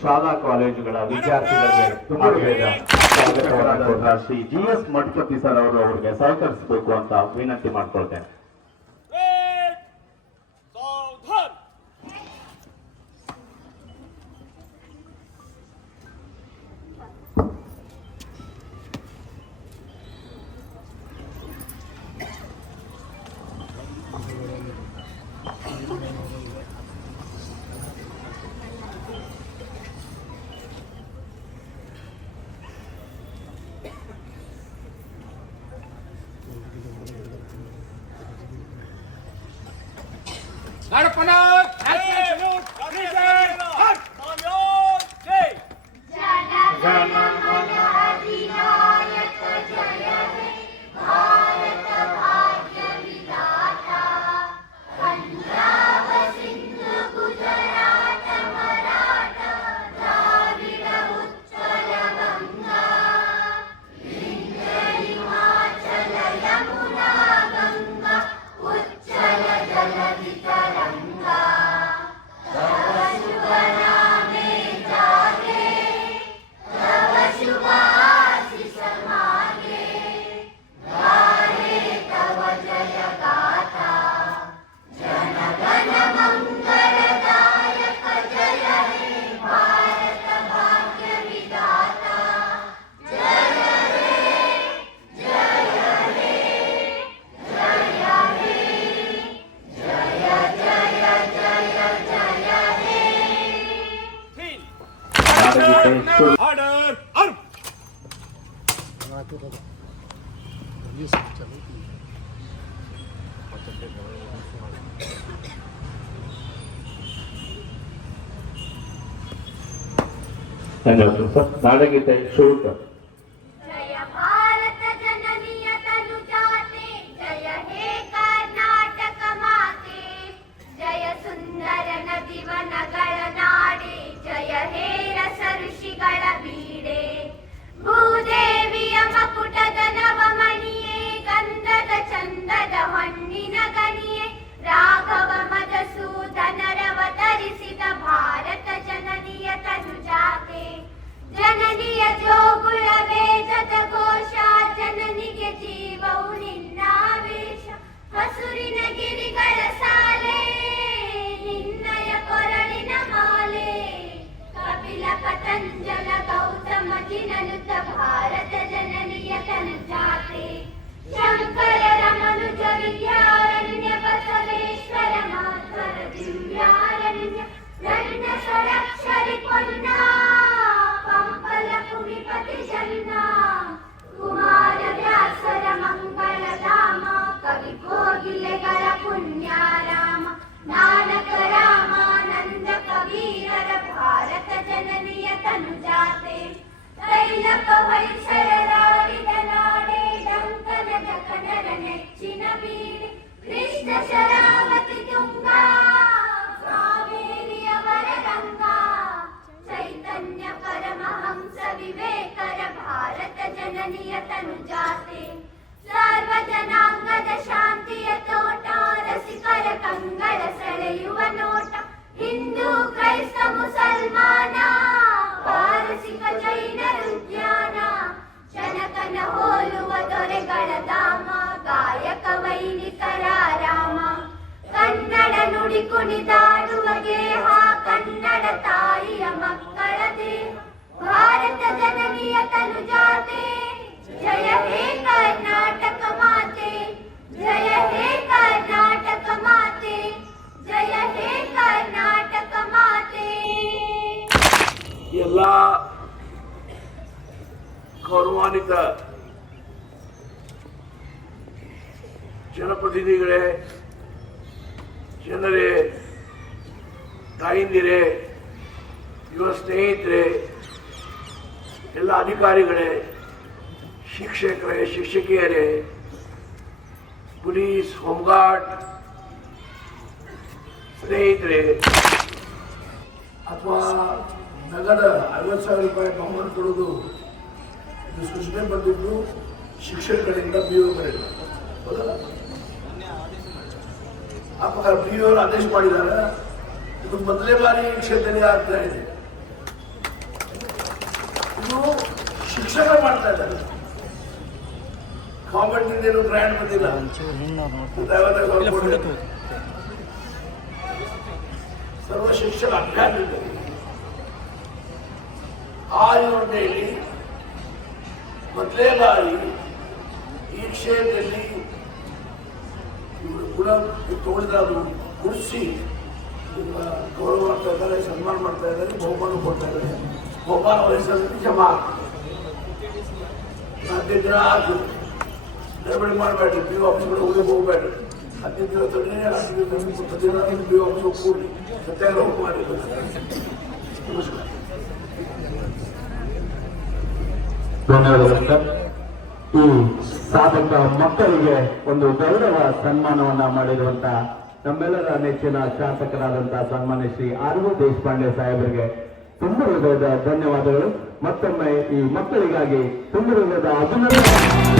ಶಾಲಾ ಕಾಲೇಜುಗಳ ವಿದ್ಯಾರ್ಥಿಗಳಿಗೆ ಸ್ವಾಗತವಾದ ಶ್ರೀ GS ಮಠಪತಿ ಸರ್ ಅವರು ಅವರಿಗೆ ಸಹಕರಿಸಬೇಕು ಅಂತ ವಿನಂತಿ ಮಾಡ್ಕೊಳ್ತೇನೆ. ಧನ್ಯವಾದ ಸರ್. ನಾಡಗೀತೆ ಶುರುಕ. ಜಯ ಭಾರತ ಜನನಿಯ ತನುಜಾತೆ, ಜಯ ಹೇ ಕರ್ನಾಟಕ ಮಾತೆ, ಜಯ ಸುಂದರ ನದಿವನಗಳ ನಾಡೆ, ಜಯ ಹೇ ರಸ ಋಷಿಗಳ ಬೀಡೆ, ಭೂದೇವಿಯ ಮಕುಟದ ನವಮಣಿಯೇ, ಗಂಧದ ಚಂದದ ಹೊನ್ನಿನ ಗಣಿಯೇ, ರಾಘವ ಮಧುಸೂದನರವತರಿಸಿದ ಭಾರತ ಜನನಿಯ ತನುಜಾತೆ, ಜನನಿಯ ಜೋಗುಳ ವೇದದ ಘೋಷ, ಜನನಿಗೆ ಜೀವವು ನಿನ್ನಾವೇಶ, ಹಸುರಿನ ಗಿರಿಗಳ ಸಾಲೆ, ನಿನ್ನಯ ಕೊರಳಿನ ಮಾಲೆ, ಕಪಿಲ ಪತಂಜಲ ಗೌತಮ ಜಿನನುತ ಭಾರತ ಜನನಿಯ ತನುಜಾತೆ, ಶಂಕರರ ಮನುಜ ವಿದ್ಯಾರಣ್ಯ, ಬಸವೇಶ್ವರ ಮಾಧ್ವರ ದಿವ್ಯಾರಣ್ಯ, ನನ್ನ ಷಡಕ್ಷರಿ ಪೊನ್ನ, ಪಂಪಲ ಕುಮಿಪತಿ ಜನ್ನ, ಕುಮಾರ ವ್ಯಾಸರ ಮಂಗಳ ಧಾಮ, ಕವಿ ಕೋಗಿಲೆಗಳ ಪುಣ್ಯಾರಾಮ, ನಾನಕ ರಾಮಾನಂದ ಕಬೀರರ ಭಾರತ ಜನನಿಯ ತನುಜಾತೆ, ತೈಲಕ ಹೊಯ್ಸಳರಾಡಿದ ನಾಡೆ, ಡಂಕನದ ಕನ್ನಡ ನೆಚ್ಚಿನ ಬೀಡೆ, ಕೃಷ್ಣ ಶರಾವತಿ ತುಂಗ, ಕಾವೇರಿಯವರ ರಂಗ, ಚೈತನ್ಯ ಪರಮಹಂಸ ವಿವೇಕರ ಭಾರತ ಜನನಿಯ ತನುಜಾತೆ, ಸರ್ವ ಜನಾಂಗದ ಶಾಂತಿಯ ತೋಟ, ರಸಿಕರ ಕಂಗಳ ಸೆಳೆಯುವ ನೋಟ, ಹಿಂದೂ ಕ್ರೈಸ್ತ ಮುಸಲ್ಮಾನ, ಪಾರಸಿಕ ಜೈನರ ಉದ್ಯಾನ, ಜನಕನ ಹೋಲುವ ದೊರೆಗಳ ಧಾಮ, ಗಾಯಕ ವೈಣಿಕರ ರಾಮ, ಕನ್ನಡ ನುಡಿ ಕುಣಿದಾಡುವ ಗೇಹ, ಕನ್ನಡ ತಾಯಿಯ ಮಕ್ಕಳ ದೇಹ, ಭಾರತ ಜನನಿಯ ತನುಜಾತೆ, ಜಯ ಹೇ ಕರ್ನಾಟಕ ಮಾತೆ, ಜಯ ಹೇ ಕರ್ನಾಟಕ ಮಾತೆ, ಜಯ ಹೇ ಕರ್ನಾಟಕ ಮಾತೆ. ಎಲ್ಲ ಗೌರವಾನ್ವಿತ ಜನಪ್ರತಿನಿಧಿಗಳೇ, ಜನರೇ, ತಾಯಿಂದಿರೇ, ಯುವ ಸ್ನೇಹಿತರೆ, ಎಲ್ಲ ಅಧಿಕಾರಿಗಳೇ, ಶಿಕ್ಷಕರೇ, ಶಿಕ್ಷಕಿಯರೇ, ಪೊಲೀಸ್, ಹೋಮ್ಗಾರ್ಡ್ ಸ್ನೇಹಿತರೆ, ಅಥವಾ ನಗದ 50,000 ರೂಪಾಯಿ ಬಹುಮಾನ ಕೊಡೋದು ಇದು ಸೂಚನೆ ಬಂದಿದ್ದು ಶಿಕ್ಷಕರಿಂದ BO ಕಡೆಯಿಂದ, ಹೌದಲ್ಲ? ಆ ಪ್ರಕಾರ BO ಆದೇಶ ಮಾಡಿದ್ದಾರೆ. ಇದು ಮೊದಲೇ ಬಾರಿ ಕ್ಷೇತ್ರದಲ್ಲಿ ಆಗ್ತಾ ಇದೆ. ಇದು ಶಿಕ್ಷಕರು ಮಾಡ್ತಾ ಇದ್ದಾರೆ. ಗೌರ್ಮೆಂಟ್ ಏನು ಗ್ರ್ಯಾಂಡ್ ಬಂದಿಲ್ಲ. ಸರ್ವ ಶಿಕ್ಷಣ ಅಭಿಯಾನದಲ್ಲಿ ಆ ಯೋಜನೆಯಲ್ಲಿ ಮೊದಲೇ ಬಾರಿ ಈ ಕ್ಷೇತ್ರದಲ್ಲಿ ಗುಣ ತೋಳಿದಾದ್ರು ಗುಡಿಸಿ ಗೌರವ ಮಾಡ್ತಾ ಇದ್ದಾರೆ, ಸನ್ಮಾನ ಮಾಡ್ತಾ ಇದ್ದಾರೆ, ಬಹುಮಾನ ಕೊಡ್ತಾ ಇದ್ದಾರೆ. ಬಹುಮಾನ ವಹಿಸೋದಕ್ಕೆ ಜಮಾ 15 ದಿನ ಆಗ್ತದೆ. ಗಡಬಡಿ ಮಾಡಬೇಡ್ರಿ, ಪಿ ಆಫೀಸ್ಗಳು ಹೋಗಿ ಹೋಗ್ಬೇಡ್ರಿ. 15 ದಿನ ತೊಡಗಿ 20 ದಿನ ಪಿ ಆಫೀಸ್ ಹೋಗಿ ಕೂಡಿ ಸತ್ಯಾಗ್ರಹ ಮಾಡಿ. ನಮಸ್ಕಾರ. ಧನ್ಯವಾದಗಳು ಸರ್. ಈ ಸಾಧಕ ಮಕ್ಕಳಿಗೆ ಒಂದು ಗೌರವ ಸನ್ಮಾನವನ್ನ ಮಾಡಿರುವಂತ ನಮ್ಮೆಲ್ಲರ ನೆಚ್ಚಿನ ಶಾಸಕರಾದಂತಹ ಸನ್ಮಾನ್ಯ ಶ್ರೀ ಆರ್.ವಿ. ದೇಶಪಾಂಡೆ ಸಾಹೇಬರಿಗೆ ತುಂಬ ಹೃದಯದ ಧನ್ಯವಾದಗಳು. ಮತ್ತೊಮ್ಮೆ ಈ ಮಕ್ಕಳಿಗಾಗಿ ತುಂಬ ಹೃದಯದ ಅಭಿನಂದನೆ.